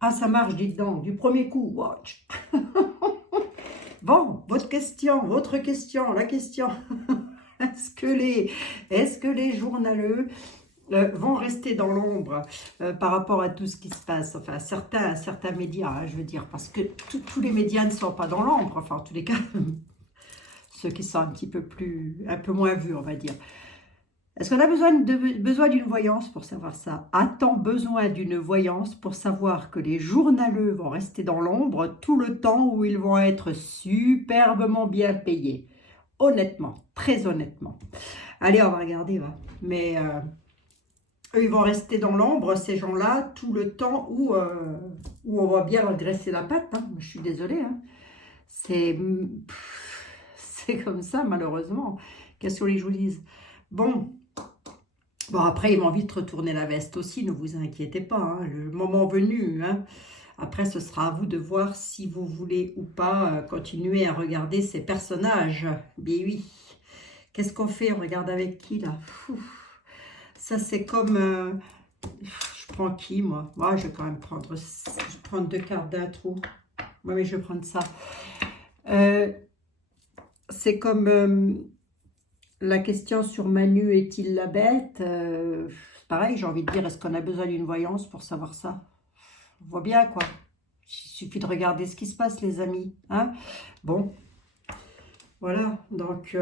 Ah, ça marche, dites donc, du premier coup. Watch. Bon, votre question, la question. Est-ce que les journaleux vont rester dans l'ombre par rapport à tout ce qui se passe? Enfin, certains médias, hein, je veux dire, parce que tous les médias ne sont pas dans l'ombre. Enfin, en tous les cas, ceux qui sont un peu moins vus, on va dire. Est-ce qu'on a besoin d'une voyance pour savoir ça? A-t-on besoin d'une voyance pour savoir que les journaleux vont rester dans l'ombre tout le temps où ils vont être superbement bien payés? Honnêtement, très honnêtement. Allez, on va regarder, va. Mais eux, ils vont rester dans l'ombre, ces gens-là, tout le temps où on va bien leur graisser la patte, hein. Je suis désolée, hein. C'est c'est comme ça, malheureusement. Qu'est-ce que je vous dise? Bon. Bon, après, ils vont vite retourner la veste aussi, ne vous inquiétez pas, hein, le moment venu. Hein. Après, ce sera à vous de voir si vous voulez ou pas continuer à regarder ces personnages. Bien oui. Qu'est-ce qu'on fait? On regarde avec qui, là? Ça, c'est comme... je prends qui, moi? Moi, je vais quand même prendre... Je vais prendre 2 cartes d'intro. Oui, mais je vais prendre ça. C'est comme... la question sur Manu est-il la bête? Pareil, j'ai envie de dire, est-ce qu'on a besoin d'une voyance pour savoir ça? On voit bien, quoi. Il suffit de regarder ce qui se passe, les amis. Hein? Bon, voilà. Donc,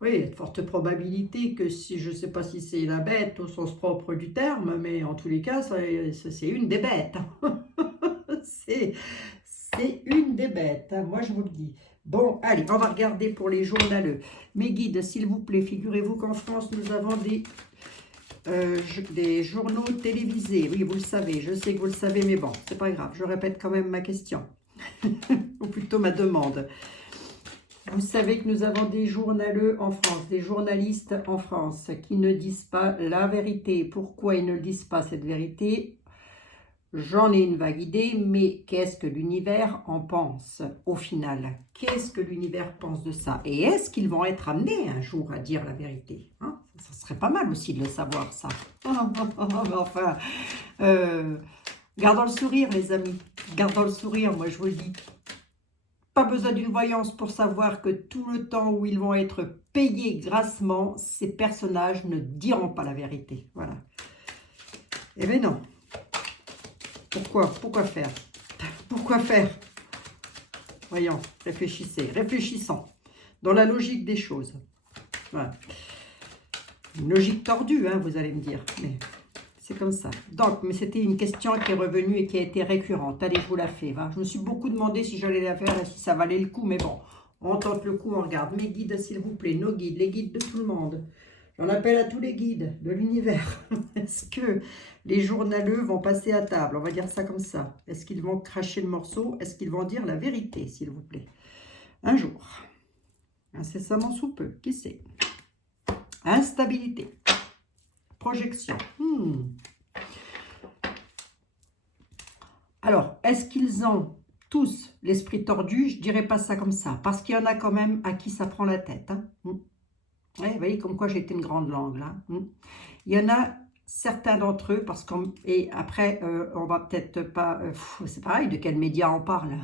oui, il y a de fortes probabilités que si, je ne sais pas si c'est la bête au sens propre du terme, mais en tous les cas, c'est une des bêtes. c'est une des bêtes, hein, moi je vous le dis. Bon, allez, on va regarder pour les journaleux. Mes guides, s'il vous plaît, figurez-vous qu'en France, nous avons des journaux télévisés. Oui, vous le savez, je sais que vous le savez, mais bon, c'est pas grave, je répète quand même ma question. Ou plutôt ma demande. Vous savez que nous avons des journaleux en France, des journalistes en France qui ne disent pas la vérité. Pourquoi ils ne disent pas cette vérité? J'en ai une vague idée, mais qu'est-ce que l'univers en pense au final? Qu'est-ce que l'univers pense de ça? Et est-ce qu'ils vont être amenés un jour à dire la vérité, hein? Ça serait pas mal aussi de le savoir, ça. Enfin, gardons le sourire, les amis. Gardons le sourire, moi je vous le dis. Pas besoin d'une voyance pour savoir que tout le temps où ils vont être payés grassement, ces personnages ne diront pas la vérité. Voilà. Eh bien non. Pourquoi faire? Pourquoi faire? Voyons, réfléchissez, réfléchissons. Dans la logique des choses. Voilà. Une logique tordue, hein, vous allez me dire. Mais c'est comme ça. Donc, mais c'était une question qui est revenue et qui a été récurrente. Allez, je vous la fais. Va. Je me suis beaucoup demandé si j'allais la faire et si ça valait le coup. Mais bon, on tente le coup, on regarde. Mes guides, s'il vous plaît, nos guides, les guides de tout le monde. J'en appelle à tous les guides de l'univers. Est-ce que les journaleux vont passer à table? On va dire ça comme ça. Est-ce qu'ils vont cracher le morceau? Est-ce qu'ils vont dire la vérité, s'il vous plaît? Un jour. Incessamment sous peu. Qui sait? Instabilité. Projection. Alors, est-ce qu'ils ont tous l'esprit tordu? Je dirais pas ça comme ça. Parce qu'il y en a quand même à qui ça prend la tête. Hein. Ouais, vous voyez comme quoi j'ai été une grande langue là. Il y en a certains d'entre eux, parce qu'on et après on va peut-être pas, c'est pareil, de quels médias on parle?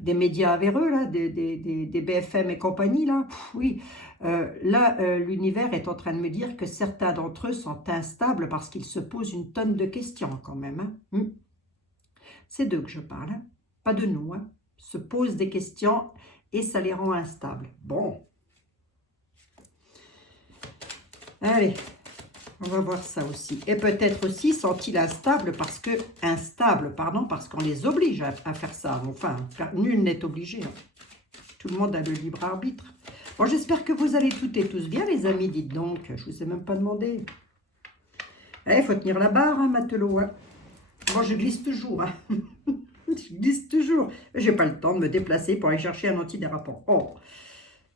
Des médias véreux là, des BFM et compagnie là. Oui, là l'univers est en train de me dire que certains d'entre eux sont instables parce qu'ils se posent une tonne de questions quand même. Hein. C'est d'eux que je parle, hein. Pas de nous. Hein. Se posent des questions et ça les rend instables. Bon. Allez, on va voir ça aussi. Et peut-être aussi sont-ils instables parce qu'on les oblige à faire ça. Enfin, nul n'est obligé. Hein. Tout le monde a le libre arbitre. Bon, j'espère que vous allez toutes et tous bien, les amis. Dites donc, je ne vous ai même pas demandé. Il faut tenir la barre, hein, matelot. Hein. Moi, je glisse toujours. Hein. Je glisse toujours. Je n'ai pas le temps de me déplacer pour aller chercher un antidérapant. Oh,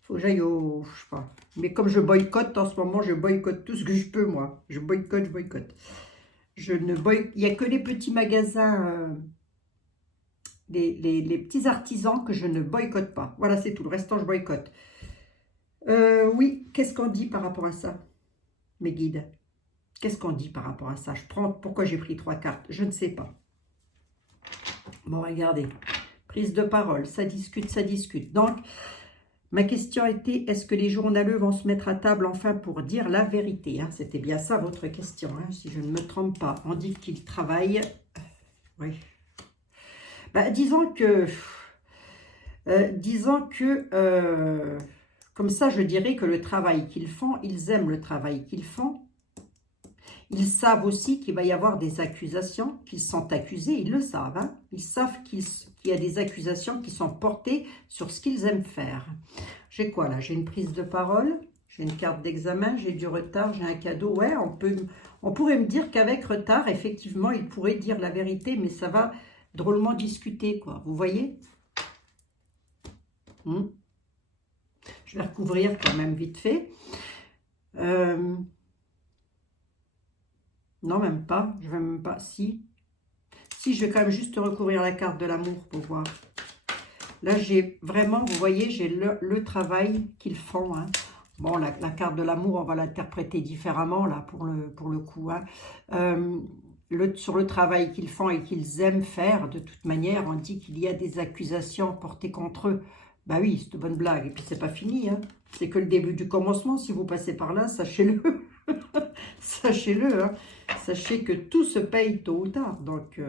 faut que j'aille au... Je sais pas. Mais comme je boycotte en ce moment, je boycotte tout ce que je peux, moi. Je boycotte, je boycotte. Il n'y a que les petits magasins, les petits artisans que je ne boycotte pas. Voilà, c'est tout. Le restant, je boycotte. Oui, qu'est-ce qu'on dit par rapport à ça, mes guides? Qu'est-ce qu'on dit par rapport à ça? Pourquoi j'ai pris 3 cartes? Je ne sais pas. Bon, regardez. Prise de parole, ça discute, ça discute. Donc, ma question était, est-ce que les journaleux vont se mettre à table enfin pour dire la vérité, hein? C'était bien ça votre question, hein, si je ne me trompe pas. On dit qu'ils travaillent. Oui. Bah, comme ça, je dirais que le travail qu'ils font, ils aiment le travail qu'ils font. Ils savent aussi qu'il va y avoir des accusations, qu'ils sont accusés, ils le savent. Hein. Ils savent qu'il y a des accusations qui sont portées sur ce qu'ils aiment faire. J'ai quoi là? J'ai une prise de parole, j'ai une carte d'examen, j'ai du retard, j'ai un cadeau. Ouais, on pourrait me dire qu'avec retard, effectivement, ils pourraient dire la vérité, mais ça va drôlement discuter, quoi. Vous voyez? Je vais recouvrir quand même vite fait. Non, même pas. Je vais même pas. Si, je vais quand même juste recouvrir la carte de l'amour pour voir. Là, j'ai vraiment, vous voyez, j'ai le travail qu'ils font. Hein. Bon, la carte de l'amour, on va l'interpréter différemment, là, pour le coup. Hein. Sur le travail qu'ils font et qu'ils aiment faire, de toute manière, on dit qu'il y a des accusations portées contre eux. Bah oui, c'est une bonne blague. Et puis, c'est pas fini. Hein. C'est que le début du commencement. Si vous passez par là, sachez-le. Sachez-le. Hein. Sachez que tout se paye tôt ou tard. Donc,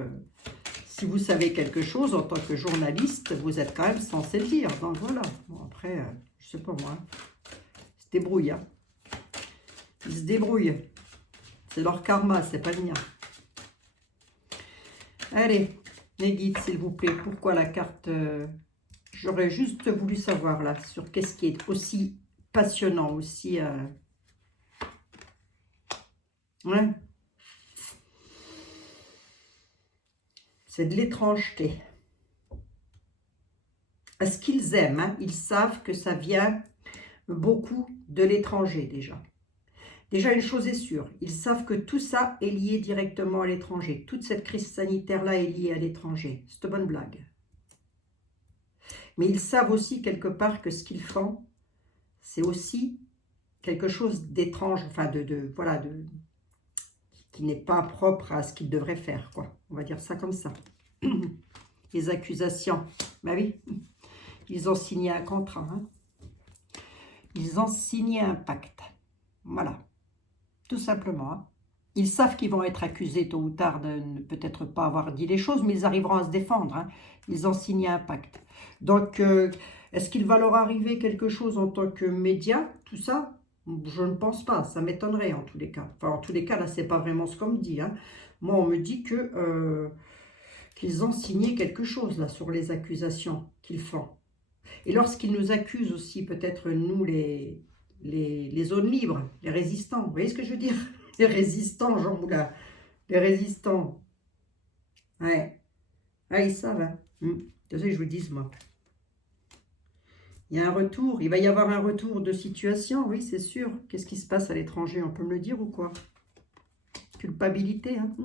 si vous savez quelque chose en tant que journaliste, vous êtes quand même censé le dire. Donc voilà. Bon, après, je sais pas moi. Ils se débrouillent. Hein. Ils se débrouillent. C'est leur karma, c'est pas le mien. Allez, les guides, s'il vous plaît. Pourquoi la carte j'aurais juste voulu savoir là, sur qu'est-ce qui est aussi passionnant, aussi... Ouais. C'est de l'étrangeté. Ce qu'ils aiment, hein, ils savent que ça vient beaucoup de l'étranger déjà. Déjà, une chose est sûre, ils savent que tout ça est lié directement à l'étranger. Toute cette crise sanitaire-là est liée à l'étranger. C'est une bonne blague. Mais ils savent aussi quelque part que ce qu'ils font, c'est aussi quelque chose d'étrange, enfin voilà, qui n'est pas propre à ce qu'ils devraient faire, quoi. On va dire ça comme ça. Les accusations, bah oui, ils ont signé un contrat, hein. Ils ont signé un pacte, voilà, tout simplement. Hein. Ils savent qu'ils vont être accusés tôt ou tard de ne peut-être pas avoir dit les choses, mais ils arriveront à se défendre. Hein. Ils ont signé un pacte. Donc, est-ce qu'il va leur arriver quelque chose en tant que média, tout ça? Je ne pense pas, ça m'étonnerait en tous les cas. Enfin, en tous les cas, là, c'est pas vraiment ce qu'on me dit. Hein. Moi, on me dit que qu'ils ont signé quelque chose, là, sur les accusations qu'ils font. Et lorsqu'ils nous accusent aussi, peut-être nous, les zones libres, les résistants, vous voyez ce que je veux dire? Les résistants, Jean Moulin, les résistants. Ouais, ah, ils savent. Hein. Désolé, je vous le dis, moi. Il y a un retour, il va y avoir un retour de situation, oui, c'est sûr. Qu'est-ce qui se passe à l'étranger, on peut me le dire ou quoi? Culpabilité, hein.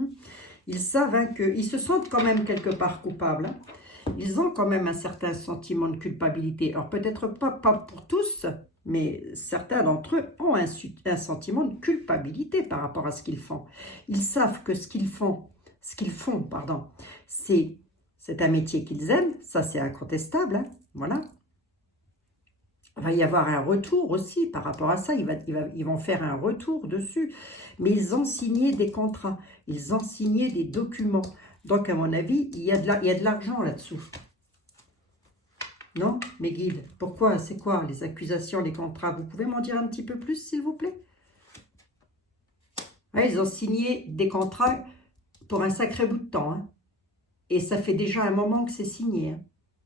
Ils savent hein, qu'ils se sentent quand même quelque part coupables. Hein. Ils ont quand même un certain sentiment de culpabilité. Alors peut-être pas pour tous, mais certains d'entre eux ont un sentiment de culpabilité par rapport à ce qu'ils font. Ils savent que ce qu'ils font, pardon, c'est un métier qu'ils aiment, ça c'est incontestable, hein, voilà. Il va y avoir un retour aussi par rapport à ça, ils vont faire un retour dessus, mais ils ont signé des contrats, ils ont signé des documents. Donc, à mon avis, il y a de l'argent là-dessous. Non, mes guides, pourquoi? C'est quoi les accusations, les contrats? Vous pouvez m'en dire un petit peu plus, s'il vous plaît? Ouais, ils ont signé des contrats pour un sacré bout de temps. Hein. Et ça fait déjà un moment que c'est signé. Hein.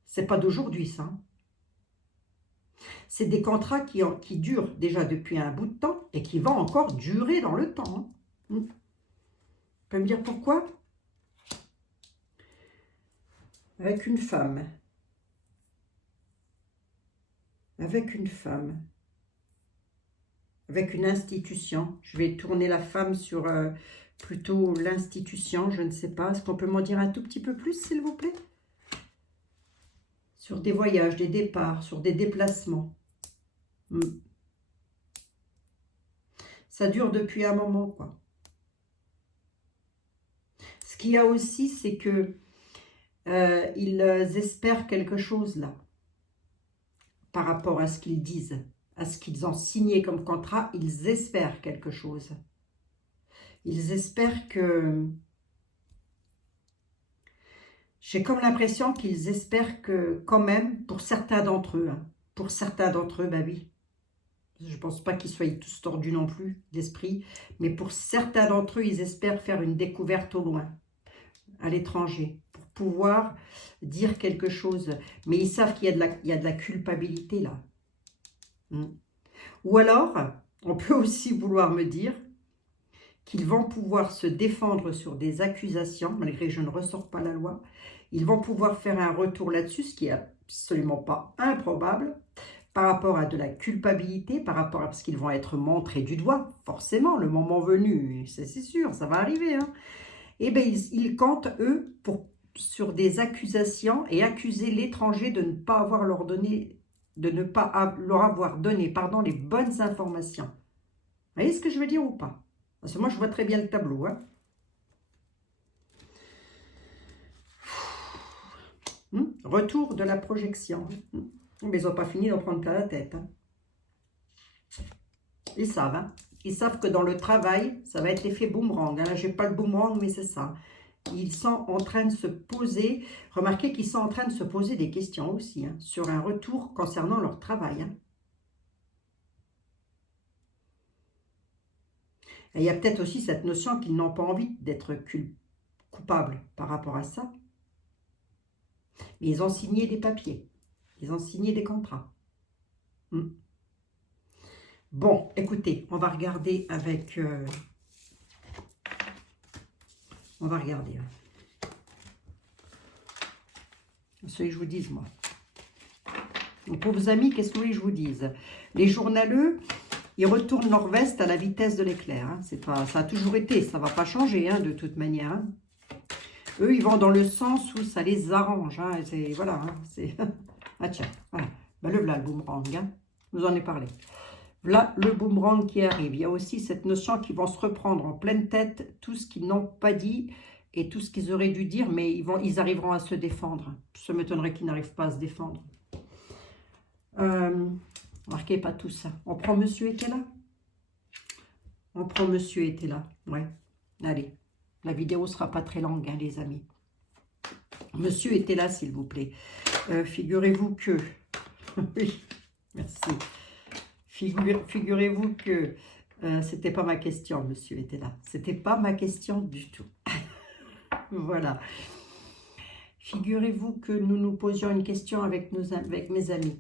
C'est pas d'aujourd'hui, ça. Hein. C'est des contrats qui durent déjà depuis un bout de temps et qui vont encore durer dans le temps. Hein. Vous pouvez me dire pourquoi? Avec une femme. Avec une femme. Avec une institution. Je vais tourner la femme sur plutôt l'institution, je ne sais pas. Est-ce qu'on peut m'en dire un tout petit peu plus, s'il vous plaît? Sur des voyages, des départs, sur des déplacements. Ça dure depuis un moment, quoi. Ce qu'il y a aussi, c'est que Ils espèrent quelque chose là, par rapport à ce qu'ils disent, à ce qu'ils ont signé comme contrat. Ils espèrent quelque chose. Ils espèrent que... J'ai comme l'impression qu'ils espèrent que, quand même, pour certains d'entre eux, hein, pour certains d'entre eux, bah oui, je ne pense pas qu'ils soient tous tordus non plus, d'esprit, mais pour certains d'entre eux, ils espèrent faire une découverte au loin, à l'étranger, pour pouvoir dire quelque chose. Mais ils savent qu'il y a de la culpabilité là. Ou alors, on peut aussi vouloir me dire qu'ils vont pouvoir se défendre sur des accusations, malgré que je ne ressors pas la loi. Ils vont pouvoir faire un retour là-dessus, ce qui n'est absolument pas improbable, par rapport à de la culpabilité, par rapport à ce qu'ils vont être montrés du doigt, forcément, le moment venu, c'est sûr, ça va arriver. Hein. Et bien, ils comptent, eux, sur des accusations et accuser l'étranger de ne pas avoir leur donné, de ne pas leur avoir donné, pardon, les bonnes informations. Vous voyez ce que je veux dire ou pas? Parce que moi, je vois très bien le tableau. Hein. Retour de la projection. Mais ils n'ont pas fini d'en prendre plein la tête. Hein. Ils savent. Hein. Ils savent que dans le travail, ça va être l'effet boomerang. Hein. Je n'ai pas le boomerang, mais c'est ça. Ils sont en train de se poser, remarquez qu'ils sont en train de se poser des questions aussi, hein, sur un retour concernant leur travail. Hein. Et il y a peut-être aussi cette notion qu'ils n'ont pas envie d'être coupables par rapport à ça. Mais ils ont signé des papiers, ils ont signé des contrats. Bon, écoutez, on va regarder avec... on va regarder. Ce que je vous dise, moi. Donc, pour vos amis, qu'est-ce que vous voulez que je vous dise? Les journaleux, ils retournent nord-ouest à la vitesse de l'éclair. Hein. Ça a toujours été, ça ne va pas changer, hein, de toute manière. Hein. Eux, ils vont dans le sens où ça les arrange. Hein. Voilà, hein, c'est... ah tiens, voilà. Ben, le voilà le boomerang, hein. Je vous en ai parlé. Voilà le boomerang qui arrive. Il y a aussi cette notion qu'ils vont se reprendre en pleine tête tout ce qu'ils n'ont pas dit et tout ce qu'ils auraient dû dire, mais ils arriveront à se défendre. Ça m'étonnerait qu'ils n'arrivent pas à se défendre. Marquez pas tout ça. On prend Monsieur était là. On prend Monsieur était là. Ouais. Allez. La vidéo sera pas très longue, hein, les amis. Monsieur était là, s'il vous plaît. Figurez-vous que... oui, merci. Figurez-vous que c'était pas ma question, monsieur était là. C'était pas ma question du tout. Voilà. Figurez-vous que nous nous posions une question avec mes amis.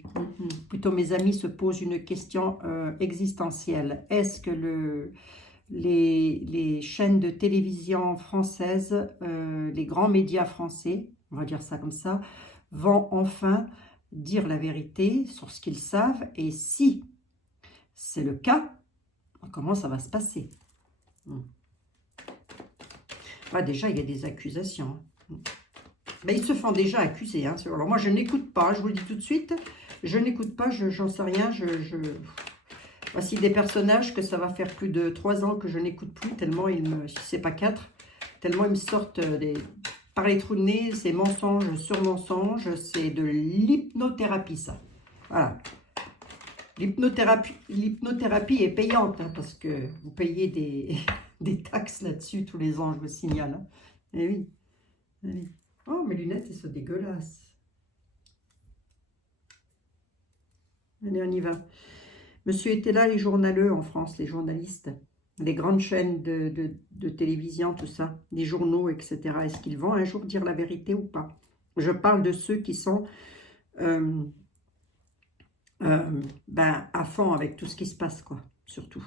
Plutôt, mes amis se posent une question existentielle. Est-ce que les chaînes de télévision françaises, les grands médias français, on va dire ça comme ça, vont enfin dire la vérité sur ce qu'ils savent? Et si c'est le cas, comment ça va se passer? Déjà, il y a des accusations. Ben, ils se font déjà accuser. Hein. Alors moi, je n'écoute pas, je vous le dis tout de suite. Je n'écoute pas, j'en sais rien. Voici des personnages que ça va faire plus de 3 ans que je n'écoute plus, tellement si c'est pas 4, tellement ils me sortent par les trous de nez, c'est mensonge sur mensonge, c'est de l'hypnothérapie, ça. Voilà. L'hypnothérapie est payante, hein, parce que vous payez des taxes là-dessus tous les ans, je vous signale. Hein. Eh oui. Allez. Oh, mes lunettes, elles sont dégueulasses. Allez, on y va. Monsieur était là, les journaleux en France, les journalistes, les grandes chaînes de télévision, tout ça, les journaux, etc. Est-ce qu'ils vont un jour dire la vérité ou pas? Je parle de ceux qui sont à fond avec tout ce qui se passe, quoi, surtout.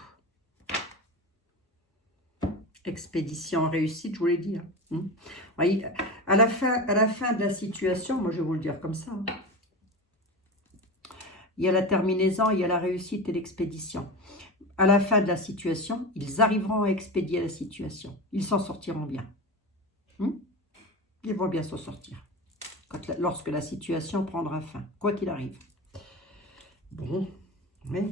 Expédition réussite, je vous l'ai dit. Hein. Oui, à la fin de la situation, moi je vais vous le dire comme ça, hein. Il y a la terminaison, il y a la réussite et l'expédition. À la fin de la situation, ils arriveront à expédier la situation. Ils s'en sortiront bien. Ils vont bien s'en sortir. Lorsque la situation prendra fin, quoi qu'il arrive. Bon, mais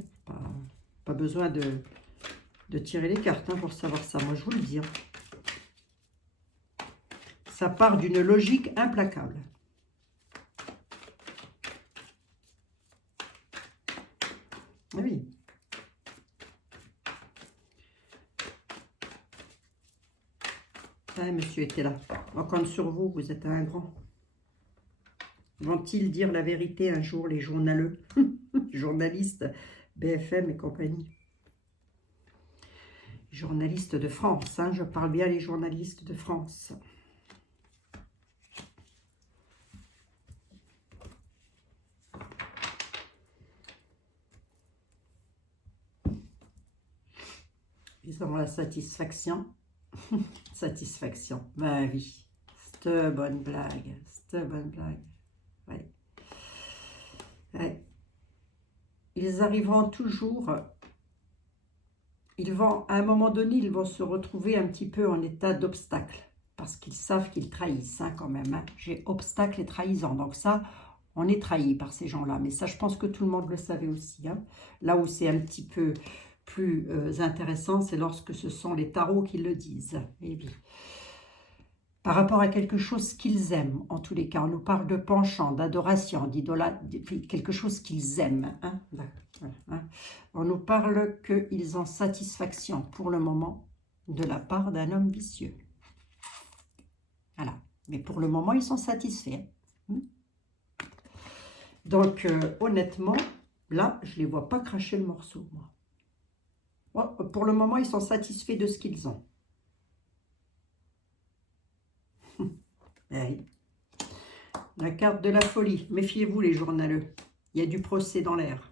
pas besoin de tirer les cartes, hein, pour savoir ça. Moi, je vous le dis. Hein. Ça part d'une logique implacable. Oui. Ah, monsieur était là. On compte sur vous, vous êtes un grand. Vont-ils dire la vérité un jour, les journaleux, journalistes, BFM et compagnie? Journalistes de France, hein, je parle bien les journalistes de France. Ils auront la satisfaction. Satisfaction, ben oui. Cette bonne blague, cette bonne blague. Ouais. Ouais. Ils arriveront toujours, à un moment donné, ils vont se retrouver un petit peu en état d'obstacle, parce qu'ils savent qu'ils trahissent, hein, quand même. Hein. J'ai obstacle et trahison, donc ça, on est trahi par ces gens-là. Mais ça, je pense que tout le monde le savait aussi. Hein. Là où c'est un petit peu plus intéressant, c'est lorsque ce sont les tarots qui le disent. Et oui. Par rapport à quelque chose qu'ils aiment, en tous les cas. On nous parle de penchant, d'adoration, d'idolâtrie, quelque chose qu'ils aiment. Hein. Hein. On nous parle qu'ils ont satisfaction pour le moment de la part d'un homme vicieux. Voilà. Mais pour le moment, ils sont satisfaits. Donc, honnêtement, là, je ne les vois pas cracher le morceau, moi. Pour le moment, ils sont satisfaits de ce qu'ils ont. Hey. La carte de la folie. Méfiez-vous, les journaleux. Il y a du procès dans l'air.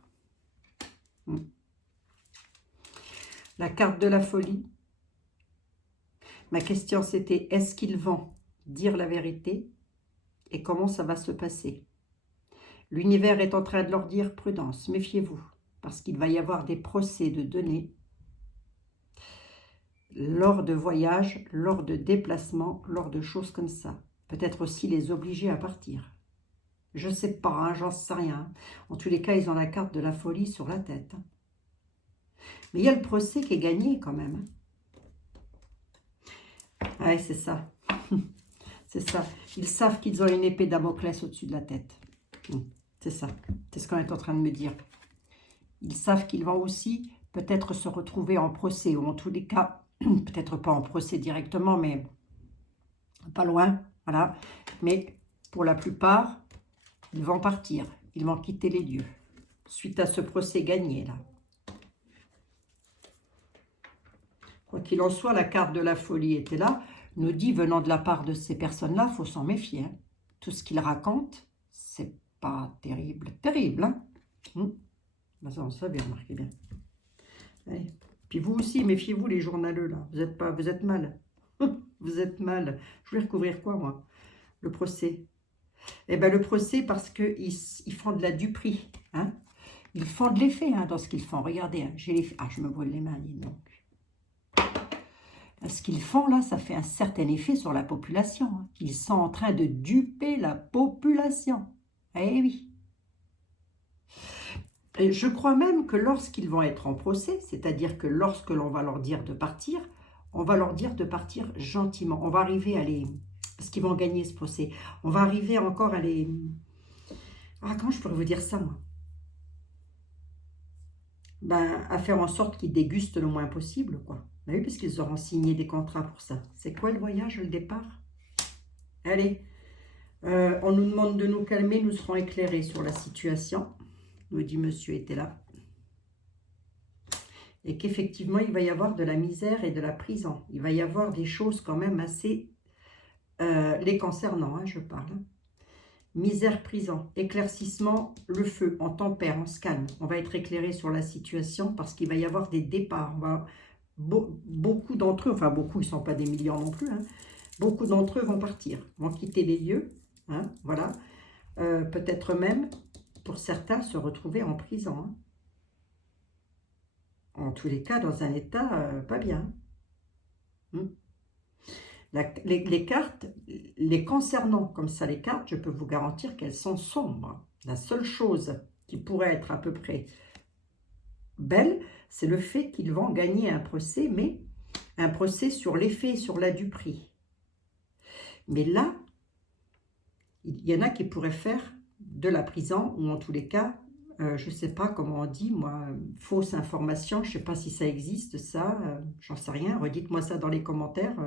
La carte de la folie. Ma question, c'était, est-ce qu'ils vont dire la vérité et comment ça va se passer? L'univers est en train de leur dire, prudence, méfiez-vous, parce qu'il va y avoir des procès de données lors de voyages, lors de déplacements, lors de choses comme ça. Peut-être aussi les obliger à partir. Je ne sais pas, hein, j'en sais rien. En tous les cas, ils ont la carte de la folie sur la tête. Mais il y a le procès qui est gagné quand même. Ouais, c'est ça. C'est ça. Ils savent qu'ils ont une épée Damoclès au-dessus de la tête. C'est ça. C'est ce qu'on est en train de me dire. Ils savent qu'ils vont aussi peut-être se retrouver en procès, ou en tous les cas, peut-être pas en procès directement, mais pas loin. Voilà. Mais pour la plupart, ils vont partir. Ils vont quitter les lieux. Suite à ce procès gagné, là. Quoi qu'il en soit, la carte de la folie était là, nous dit, venant de la part de ces personnes-là, il faut s'en méfier. Hein. Tout ce qu'ils racontent, c'est pas terrible. Terrible, hein ben ça, on savait, remarquez bien. Allez. Puis vous aussi, méfiez-vous, les journaleux, là. Vous êtes mal. Vous êtes mal. Je vais recouvrir quoi, moi? Le procès. Eh bien, le procès, parce qu'ils font de la duperie. Hein. Ils font de l'effet hein, dans ce qu'ils font. Regardez, hein, j'ai les... Ah, je me brûle les mains, dis donc. Ce qu'ils font là, ça fait un certain effet sur la population. Hein. Ils sont en train de duper la population. Eh oui. Et je crois même que lorsqu'ils vont être en procès, c'est-à-dire que lorsque l'on va leur dire de partir, on va leur dire de partir gentiment. On va arriver à les... Parce qu'ils vont gagner ce procès. On va arriver encore à les... Ah, comment je pourrais vous dire ça, moi? Ben, à faire en sorte qu'ils dégustent le moins possible, quoi. Ben oui, parce qu'ils auront signé des contrats pour ça. C'est quoi le voyage, le départ? Allez, on nous demande de nous calmer, nous serons éclairés sur la situation, nous dit monsieur était là. Et qu'effectivement, il va y avoir de la misère et de la prison. Il va y avoir des choses quand même assez... les concernant, hein, je parle. Misère, prison, éclaircissement, le feu, on tempère, on se calme. On va être éclairé sur la situation parce qu'il va y avoir des départs. Beaucoup d'entre eux, enfin beaucoup, ils ne sont pas des millions non plus, hein, beaucoup d'entre eux vont partir, vont quitter les lieux, hein, voilà. Peut-être même, pour certains, se retrouver en prison. Hein. En tous les cas, dans un état pas bien. Les cartes, les concernant comme ça, les cartes, je peux vous garantir qu'elles sont sombres. La seule chose qui pourrait être à peu près belle, c'est le fait qu'ils vont gagner un procès, mais un procès sur l'effet, sur la duperie. Mais là, il y en a qui pourraient faire de la prison, ou en tous les cas, je ne sais pas comment on dit, moi, fausse information, je ne sais pas si ça existe, ça, j'en sais rien, redites-moi ça dans les commentaires,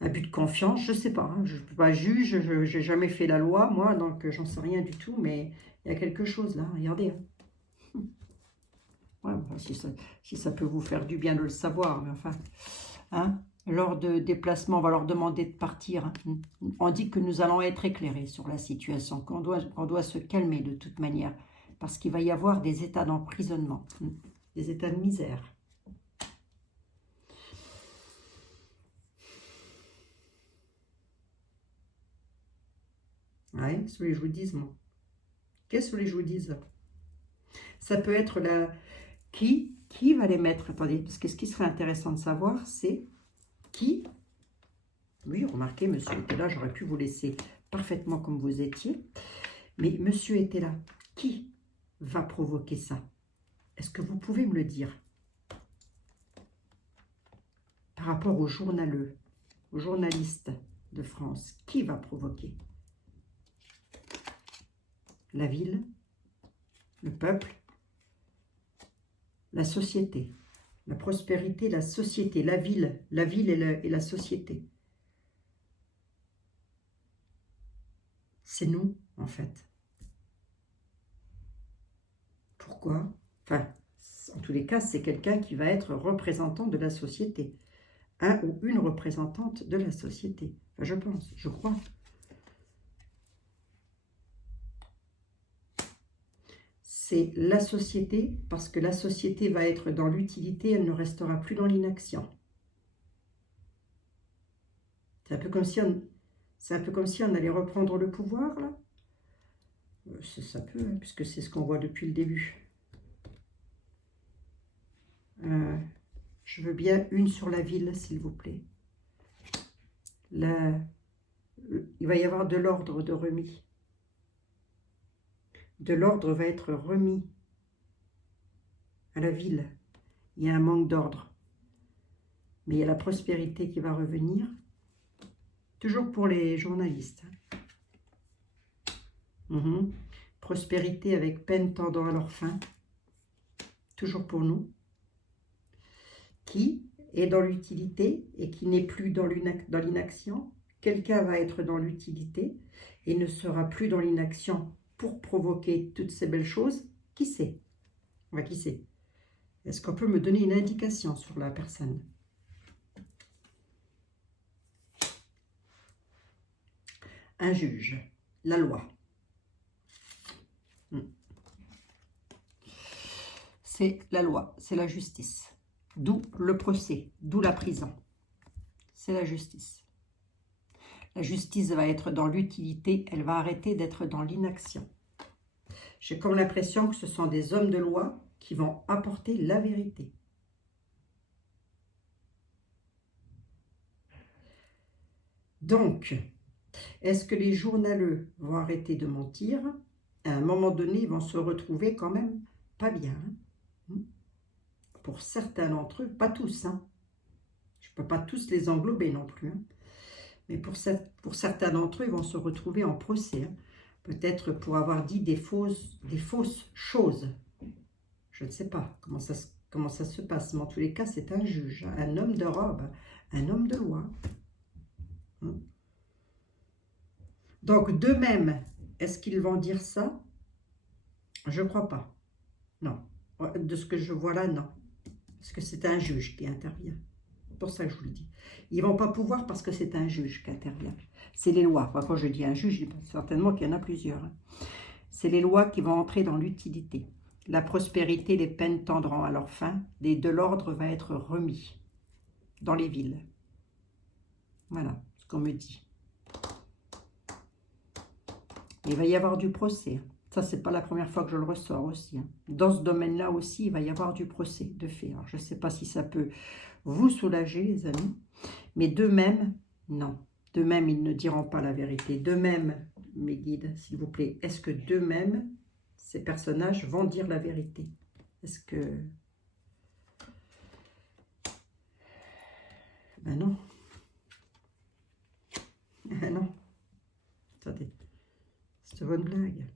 abus de confiance, je ne sais pas, hein, je ne suis pas juge, je n'ai jamais fait la loi, moi, donc j'en sais rien du tout, mais il y a quelque chose là, regardez. Ouais, bah, si ça peut vous faire du bien de le savoir, mais enfin, hein, lors de déplacement, on va leur demander de partir. Hein. On dit que nous allons être éclairés sur la situation, qu'on doit se calmer de toute manière, parce qu'il va y avoir des états d'emprisonnement, des états de misère. Ouais, ce que je vous dis, moi. Qu'est-ce que je vous dis? Ça peut être la... Qui va les mettre? Attendez, parce que ce qui serait intéressant de savoir, c'est qui... Oui, remarquez, monsieur était là, j'aurais pu vous laisser parfaitement comme vous étiez. Mais monsieur était là. Qui va provoquer ça? Est-ce que vous pouvez me le dire? Par rapport aux journaleux, aux journalistes de France, qui va provoquer? La ville, le peuple, la société, la prospérité, la société, la ville et la société. C'est nous, en fait. Pourquoi? Enfin, en tous les cas, c'est quelqu'un qui va être représentant de la société. Un ou une représentante de la société. Enfin, je pense, je crois. C'est la société, parce que la société va être dans l'utilité, elle ne restera plus dans l'inaction. C'est un peu comme si on allait reprendre le pouvoir, là. Ça peut, hein, puisque c'est ce qu'on voit depuis le début. Je veux bien une sur la ville, s'il vous plaît. Il va y avoir de l'ordre de remis. De l'ordre va être remis à la ville. Il y a un manque d'ordre. Mais il y a la prospérité qui va revenir. Toujours pour les journalistes. Prospérité avec peine tendant à leur fin. Toujours pour nous. Qui est dans l'utilité et qui n'est plus dans l'inaction. Quelqu'un va être dans l'utilité et ne sera plus dans l'inaction pour provoquer toutes ces belles choses. Qui sait? Qui sait? Est-ce qu'on peut me donner une indication sur la personne? Un juge, la loi. C'est la loi, c'est la justice. D'où le procès, d'où la prison. C'est la justice. La justice va être dans l'utilité, elle va arrêter d'être dans l'inaction. J'ai comme l'impression que ce sont des hommes de loi qui vont apporter la vérité. Donc, est-ce que les journaleux vont arrêter de mentir? À un moment donné, ils vont se retrouver quand même pas bien. Pour certains d'entre eux, pas tous. Je ne peux pas tous les englober non plus. Mais pour certains d'entre eux, ils vont se retrouver en procès. Peut-être pour avoir dit des fausses choses. Je ne sais pas comment ça se passe. Mais en tous les cas, c'est un juge, un homme de robe, un homme de loi. Donc, d'eux-mêmes, est-ce qu'ils vont dire ça? Je ne crois pas. Non. De ce que je vois là, non. Parce que c'est un juge qui intervient. C'est pour ça que je vous le dis. Ils ne vont pas pouvoir parce que c'est un juge qui intervient. C'est les lois. Enfin, quand je dis un juge, je dis certainement qu'il y en a plusieurs. C'est les lois qui vont entrer dans l'utilité. La prospérité, les peines tendront à leur fin. De l'ordre va être remis dans les villes. Voilà ce qu'on me dit. Il va y avoir du procès. Ça, c'est pas la première fois que je le ressors aussi. Dans ce domaine-là aussi, il va y avoir du procès de fait. Alors, je ne sais pas si ça peut vous soulager, les amis. Mais d'eux-mêmes, non. D'eux-mêmes, ils ne diront pas la vérité. D'eux-mêmes, mes guides, s'il vous plaît, est-ce que d'eux-mêmes, ces personnages vont dire la vérité? Est-ce que... Ben non. Non. Attendez. C'est une bonne blague.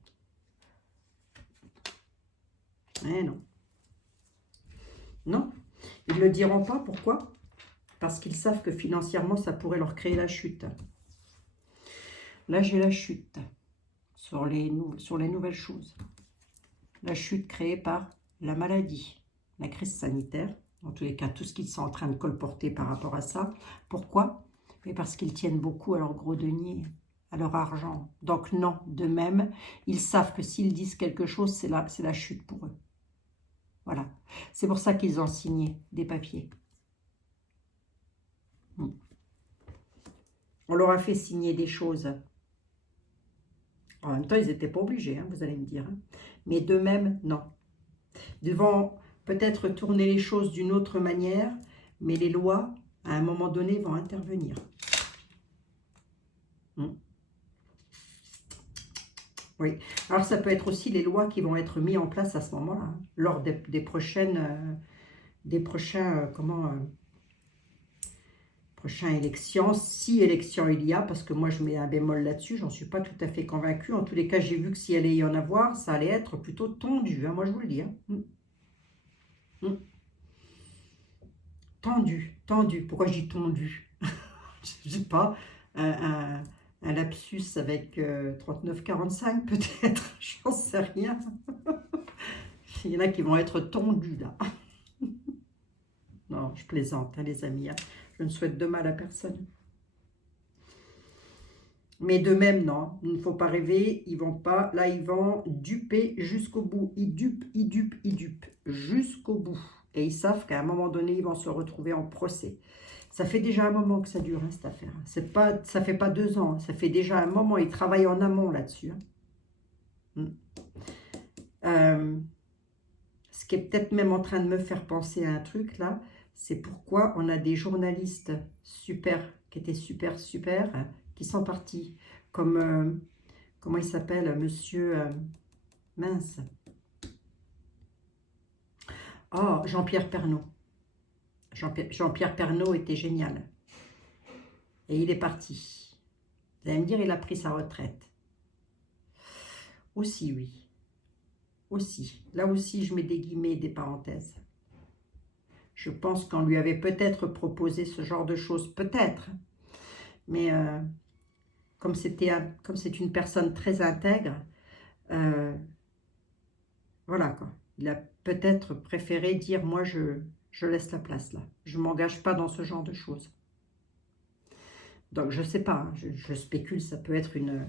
Non. Non. Ils ne le diront pas. Pourquoi? Parce qu'ils savent que financièrement, ça pourrait leur créer la chute. Là, j'ai la chute sur les nouvelles choses. La chute créée par la maladie, la crise sanitaire. En tous les cas, tout ce qu'ils sont en train de colporter par rapport à ça. Pourquoi? Mais parce qu'ils tiennent beaucoup à leur gros denier, à leur argent. Donc non, de même, ils savent que s'ils disent quelque chose, c'est la chute pour eux. Voilà. C'est pour ça qu'ils ont signé des papiers. On leur a fait signer des choses. En même temps, ils n'étaient pas obligés, hein, vous allez me dire. Hein. Mais de même, non. Ils vont peut-être tourner les choses d'une autre manière, mais les lois, à un moment donné, vont intervenir. Oui. Alors, ça peut être aussi les lois qui vont être mises en place à ce moment-là, hein, lors des prochaines élections, si élections il y a, parce que moi je mets un bémol là-dessus, j'en suis pas tout à fait convaincue. En tous les cas, j'ai vu que s'il allait y en avoir, ça allait être plutôt tendu, hein, moi je vous le dis. Hein. Tendu. Pourquoi je dis tendu? Je sais pas, un lapsus avec 39-45 peut-être, j'en sais rien. Il y en a qui vont être tendus là. Non, je plaisante, hein, les amis. Hein. Je ne souhaite de mal à personne. Mais de même, non, il ne faut pas rêver, ils vont pas, là ils vont duper jusqu'au bout. Ils dupent jusqu'au bout. Et ils savent qu'à un moment donné, ils vont se retrouver en procès. Ça fait déjà un moment que ça dure, hein, cette affaire. Ça fait pas 2 ans, ça fait déjà un moment. Ils travaillent en amont là-dessus. Hein. Ce qui est peut-être même en train de me faire penser à un truc, là, c'est pourquoi on a des journalistes super, qui étaient super, qui sont partis. Comme, comment il s'appelle, monsieur, mince. Oh, Jean-Pierre Pernaut. Jean-Pierre Pernaut était génial. Et il est parti. Vous allez me dire, il a pris sa retraite. Aussi, oui. Aussi. Là aussi, je mets des guillemets et des parenthèses. Je pense qu'on lui avait peut-être proposé ce genre de choses. Peut-être. Mais comme c'est une personne très intègre, voilà quoi. Il a peut-être préféré dire, moi je laisse la place là. Je ne m'engage pas dans ce genre de choses. Donc je ne sais pas, hein, je spécule, ça peut être une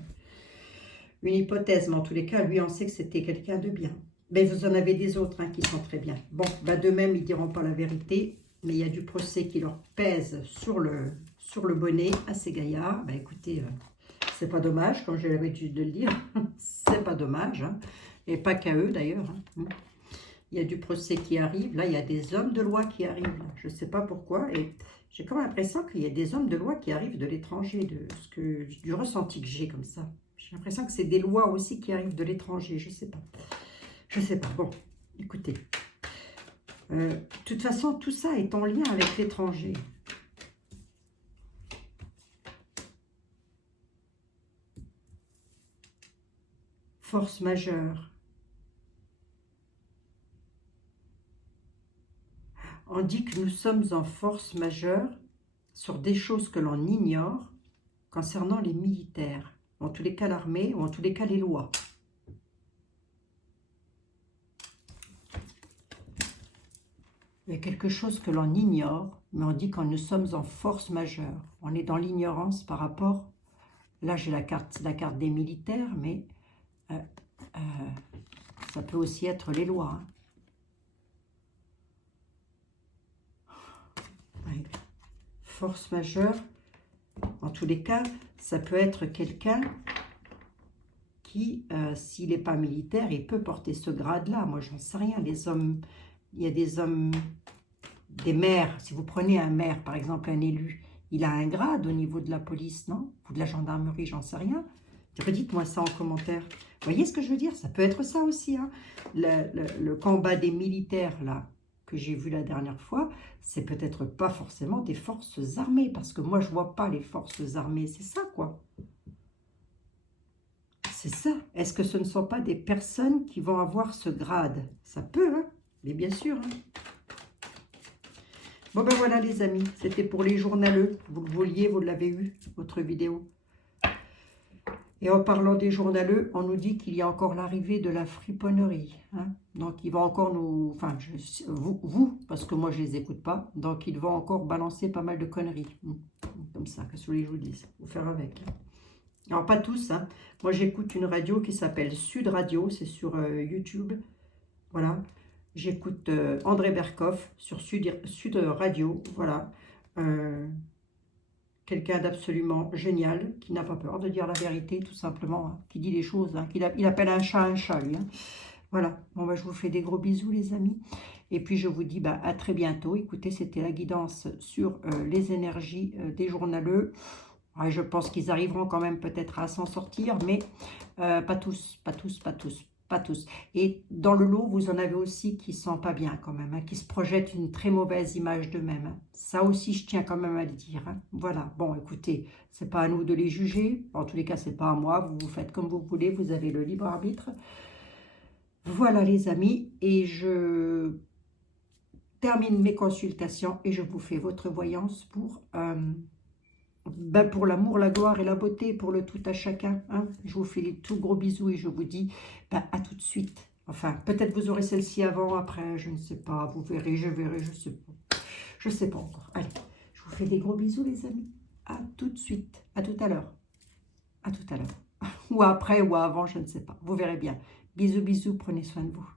hypothèse, mais en tous les cas, lui on sait que c'était quelqu'un de bien. Mais vous en avez des autres hein, qui sont très bien. Bon, bah de même, ils ne diront pas la vérité, mais il y a du procès qui leur pèse sur le bonnet à ces gaillards. Bah écoutez, c'est pas dommage, comme je l'avais l'habitude de le dire, c'est pas dommage, hein, et pas qu'à eux d'ailleurs. Hein. Il y a du procès qui arrive, là il y a des hommes de loi qui arrivent, je ne sais pas pourquoi, et j'ai comme l'impression qu'il y a des hommes de loi qui arrivent de l'étranger, du ressenti que j'ai comme ça. J'ai l'impression que c'est des lois aussi qui arrivent de l'étranger, je ne sais pas. Je ne sais pas, bon, écoutez. De toute façon, tout ça est en lien avec l'étranger. Force majeure. On dit que nous sommes en force majeure sur des choses que l'on ignore concernant les militaires, en tous les cas l'armée, ou en tous les cas les lois. Il y a quelque chose que l'on ignore, mais on dit que nous sommes en force majeure. On est dans l'ignorance par rapport... Là, j'ai la carte des militaires, mais ça peut aussi être les lois. Hein. Ouais. Force majeure, en tous les cas, ça peut être quelqu'un qui, s'il n'est pas militaire, il peut porter ce grade-là. Moi, j'en sais rien. Les hommes, il y a des hommes, des maires. Si vous prenez un maire, par exemple, un élu, il a un grade au niveau de la police, non? Ou de la gendarmerie, j'en sais rien. Redites-moi ça en commentaire. Vous voyez ce que je veux dire? Ça peut être ça aussi. Hein? Le combat des militaires, là. que j'ai vues la dernière fois, c'est peut-être pas forcément des forces armées, parce que moi, je vois pas les forces armées, c'est ça, quoi. C'est ça. Est-ce que ce ne sont pas des personnes qui vont avoir ce grade? Ça peut, hein, mais bien sûr, hein. Bon, ben voilà, les amis, c'était pour les journaleux. Vous le vouliez, vous l'avez eu, votre vidéo. Et en parlant des journaleux, on nous dit qu'il y a encore l'arrivée de la friponnerie. Hein. Donc, ils vont encore nous... Enfin, vous, parce que moi, je les écoute pas. Donc, ils vont encore balancer pas mal de conneries. Comme ça, que ce que je vous dis. Faut faire avec. Alors, pas tous. Hein. Moi, j'écoute une radio qui s'appelle Sud Radio. C'est sur YouTube. Voilà. J'écoute André Berkoff sur Sud Radio. Voilà. Quelqu'un d'absolument génial, qui n'a pas peur de dire la vérité, tout simplement, hein, qui dit les choses, hein, il appelle un chat, lui. Hein. Voilà, bon, bah, je vous fais des gros bisous, les amis. Et puis, je vous dis bah, à très bientôt. Écoutez, c'était la guidance sur les énergies des journaleux. Ouais, je pense qu'ils arriveront quand même peut-être à s'en sortir, mais pas tous, pas tous, pas tous. Pas tous. Et dans le lot, vous en avez aussi qui ne sont pas bien quand même, hein, qui se projettent une très mauvaise image d'eux-mêmes. Hein. Ça aussi, je tiens quand même à le dire. Hein. Voilà. Bon, écoutez, c'est pas à nous de les juger. En tous les cas, c'est pas à moi. Vous faites comme vous voulez. Vous avez le libre arbitre. Voilà, les amis. Et je termine mes consultations et je vous fais votre voyance pour l'amour, la gloire et la beauté, pour le tout à chacun. Hein. Je vous fais des tout gros bisous et je vous dis à tout de suite. Enfin, peut-être vous aurez celle-ci avant, après, je ne sais pas. Vous verrez, je verrai, je ne sais pas. Je ne sais pas encore. Allez, je vous fais des gros bisous, les amis. À tout de suite. À tout à l'heure. À tout à l'heure. Ou après, ou avant, je ne sais pas. Vous verrez bien. Bisous, bisous, prenez soin de vous.